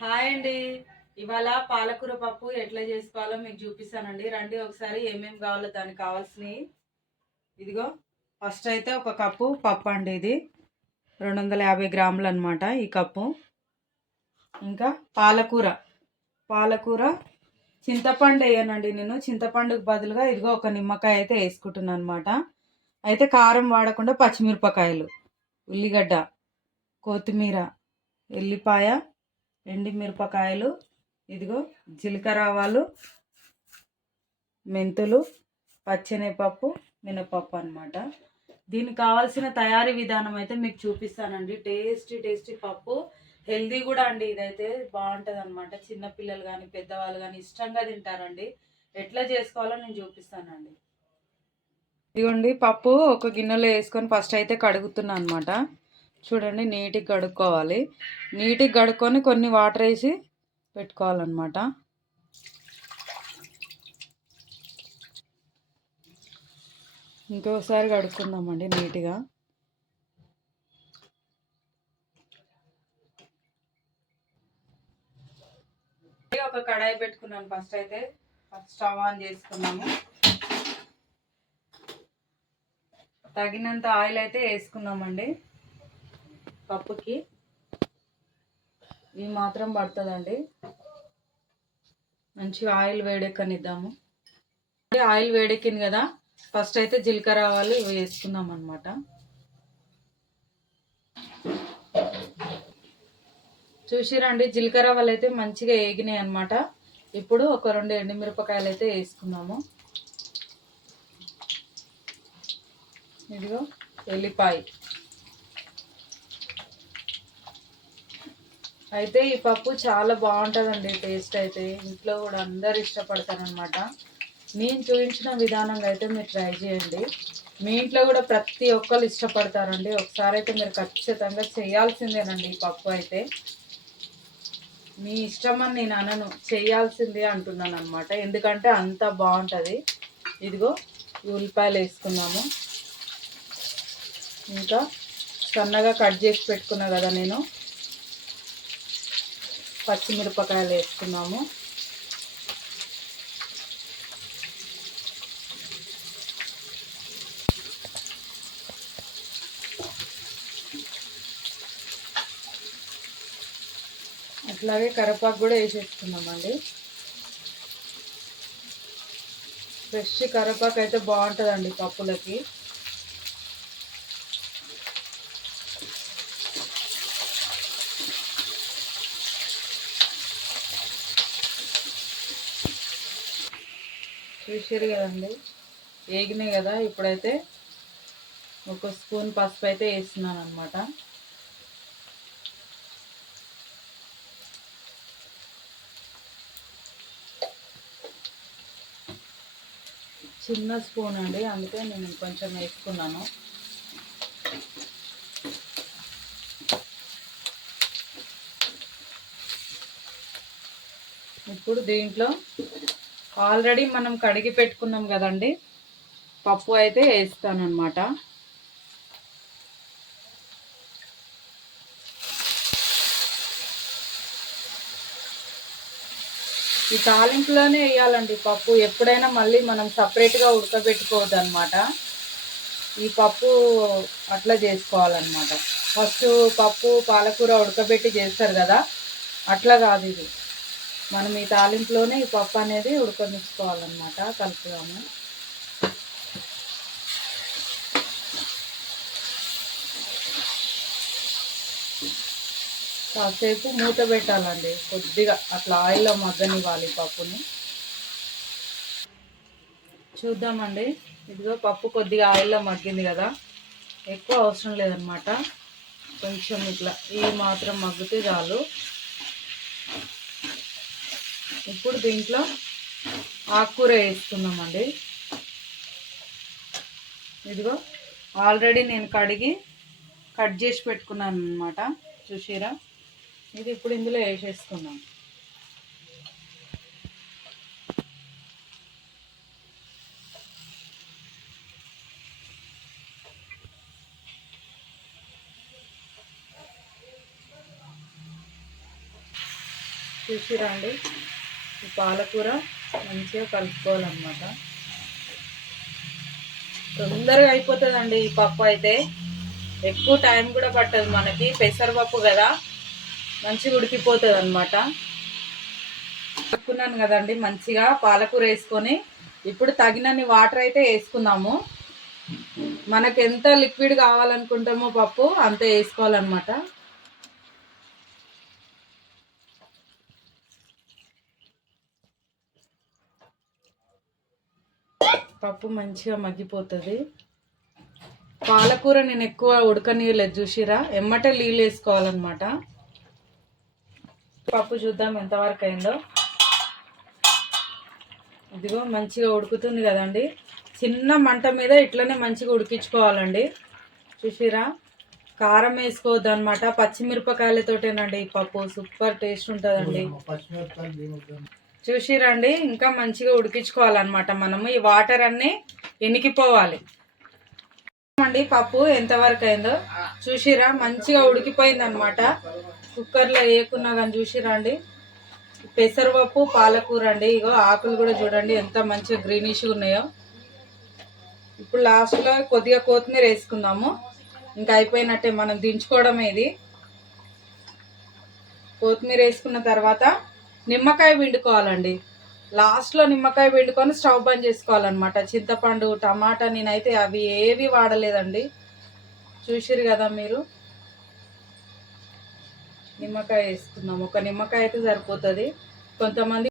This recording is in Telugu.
హాయ్ అండి. ఇవాళ పాలకూర పప్పు ఎట్లా చేసుకోవాలో మీకు చూపిస్తానండి. రండి ఒకసారి ఏమేమి కావాలో దానికి కావాల్సినవి. ఇదిగో ఫస్ట్ అయితే ఒక కప్పు పప్పు అండి ఇది. రెండు వందల యాభై గ్రాములు అనమాట ఈ కప్పు. ఇంకా పాలకూర. పాలకూర చింతపండు వేయనండి నేను. చింతపండుకు బదులుగా ఇదిగో ఒక నిమ్మకాయ అయితే వేసుకుంటున్నాను అనమాట అయితే కారం వాడకుండా పచ్చిమిరపకాయలు ఉల్లిగడ్డ కొత్తిమీర ఎల్లిపాయ ఎండి మిరపకాయలు ఇదిగో జీలకర్ర ఆవాలు మెంతులు పచ్చెనగపప్పు మినపప్పు అనమాట దీనికి కావాల్సిన తయారీ విధానం అయితే మీకు చూపిస్తానండి. టేస్టీ టేస్టీ పప్పు. హెల్దీ కూడా అండి ఇదైతే. బాగుంటుంది అనమాట చిన్నపిల్లలు కానీ పెద్దవాళ్ళు కానీ ఇష్టంగా తింటారండి. ఎట్లా చేసుకోవాలో నేను చూపిస్తానండి. ఇదిగోండి పప్పు ఒక గిన్నెలో వేసుకొని ఫస్ట్ అయితే కడుగుతున్నా అనమాట చూడండి నీట్గా కడుక్కోవాలి. నీట్గా కడుక్కొని కొన్ని వాటర్ వేసి పెట్టుకోవాలన్నమాట. ఇంకోసారి కడుక్కుందామండి నీట్గా. ఒక కడాయి పెట్టుకున్నాను ఫస్ట్ అయితే. ఫస్ట్ స్టవ్ ఆన్ చేసుకున్నాము. తగినంత ఆయిల్ అయితే వేసుకున్నామండి. పప్పుకి ఇవి మాత్రం పడుతుందండి. మంచిగా ఆయిల్ వేడెక్కనిద్దాము. అంటే ఆయిల్ వేడెక్కింది కదా ఫస్ట్ అయితే జీలకర్ర ఆవాలు ఇవి వేసుకుందాం అనమాట చూసిరండి జీలకర్ర ఆవాలు అయితే మంచిగా వేగినాయి అనమాట ఇప్పుడు ఒక రెండు ఎండుమిరపకాయలు అయితే వేసుకున్నాము ఇదిగో ఎల్లిపాయ. అయితే ఈ పప్పు చాలా బాగుంటుందండి టేస్ట్ అయితే. ఇంట్లో కూడా అందరు ఇష్టపడతారనమాట నేను చూపించిన విధానంగా అయితే మీరు ట్రై చేయండి. మీ ఇంట్లో కూడా ప్రతి ఒక్కరు ఇష్టపడతారండి. ఒకసారి అయితే మీరు ఖచ్చితంగా చేయాల్సిందేనండి ఈ పప్పు అయితే. మీ ఇష్టం అని నేను అనను చేయాల్సిందే అంటున్నాను అనమాట ఎందుకంటే అంత బాగుంటుంది. ఇదిగో ఉల్లిపాయలు వేసుకున్నాము. ఇంకా సన్నగా కట్ చేసి పెట్టుకున్నా కదా నేను. పచ్చిమిరపకాయలు వేసుకున్నాము. అట్లాగే కరివేపాకు కూడా వేసేసుకున్నామండి. ఫ్రెష్ కరివేపాకు అయితే బాగుంటుందండి పప్పులకి. చూసారు కదండి. వేగినాయి కదా ఇప్పుడైతే ఒక స్పూన్ పసుపు అయితే వేస్తున్నాను అనమాట చిన్న స్పూన్ అండి అందుకే నేను కొంచెం వేసుకున్నాను. ఇప్పుడు దీంట్లో ఆల్రెడీ మనం కడిగి పెట్టుకున్నాం కదండి. పప్పు అయితే వేస్తానమాట ఈ తాలింపులోనే వేయాలండి పప్పు. ఎప్పుడైనా మళ్ళీ మనం సపరేట్గా ఉడకబెట్టుకోవద్దు అనమాట ఈ పప్పు అట్లా చేసుకోవాలన్నమాట. ఫస్ట్ పప్పు పాలకూర ఉడకబెట్టి చేస్తారు కదా. అట్లా కాదు ఇది. మనం ఈ తాలింపులోనే ఈ పప్పు అనేది ఉడకనిచ్చుకోవాలన్నమాట కలుపుదాము. కాసేపు మూత పెట్టాలండి కొద్దిగా అట్లా ఆయిల్లో మగ్గనివ్వాలి పప్పుని. చూద్దామండి ఇదిగో పప్పు కొద్దిగా ఆయిల్లో మగ్గింది కదా ఎక్కువ అవసరం లేదనమాట కొంచెం ఇట్లా ఈ మాత్రం మగ్గితే చాలు. ఇప్పుడు దీంట్లో ఆకుకూర వేసుకుందామండి. ఇదిగో ఆల్రెడీ నేను కడిగి కట్ చేసి పెట్టుకున్నాను అనమాట చూసిరా? ఇది ఇప్పుడు ఇందులో వేసేసుకుందాం. చూసిరా అండి? పాలకూర మంచిగా కలుపుకోవాలన్నమాట. తొందరగా అయిపోతుందండి ఈ పప్పు అయితే. ఎక్కువ టైం కూడా పట్టదు మనకి పెసరపప్పు కదా. మంచిగా ఉడికిపోతుంది అనమాట కలుపుకున్నాను కదండి మంచిగా పాలకూర వేసుకొని ఇప్పుడు తగినన్ని వాటర్ అయితే వేసుకుందాము. మనకు ఎంత లిక్విడ్ కావాలనుకుంటామో పప్పు అంత వేసుకోవాలన్నమాట. పప్పు మంచిగా మగ్గిపోతుంది. పాలకూర నేను ఎక్కువ ఉడకనీయలేదు చూసిరా? ఎమ్మటే నీళ్ళు వేసుకోవాలన్నమాట. పప్పు చూద్దాం ఎంతవరకు అయిందో. ఇదిగో మంచిగా ఉడుకుతుంది కదండి. చిన్న మంట మీద ఇట్లనే మంచిగా ఉడికించుకోవాలండి. చూసిరా? కారం వేసుకోవద్దు అనమాట పచ్చిమిరపకాయలతోటేనండి ఈ పప్పు. సూపర్ టేస్ట్ ఉంటుందండి. చూసిరండి ఇంకా మంచిగా ఉడికించుకోవాలన్నమాట మనము. ఈ వాటర్ అన్నీ ఎనికిపోవాలి. అండి పప్పు ఎంతవరకు అయిందో. చూసిరా మంచిగా ఉడికిపోయింది అనమాట కుక్కర్లో వేయకున్నా కానీ చూసిరా అండి పెసరపప్పు పాలకూర అండి ఇగో ఆకులు కూడా చూడండి ఎంత మంచిగా గ్రీనిష్గా ఉన్నాయో. ఇప్పుడు లాస్ట్లో కొద్దిగా కొత్తిమీర వేసుకుందాము. ఇంకా అయిపోయినట్టే మనం దించుకోవడమే ఇది. కొత్తిమీర వేసుకున్న తర్వాత నిమ్మకాయ పిండుకోవాలండి. లాస్ట్లో నిమ్మకాయ పిండుకొని స్టవ్ బంద్ చేసుకోవాలన్నమాట. చింతపండు టమాటా నేనైతే అవి ఏవి వాడలేదండి. చూసిరు కదా మీరు? నిమ్మకాయ వేసుకుందాం. ఒక నిమ్మకాయ అయితే సరిపోతుంది. కొంతమంది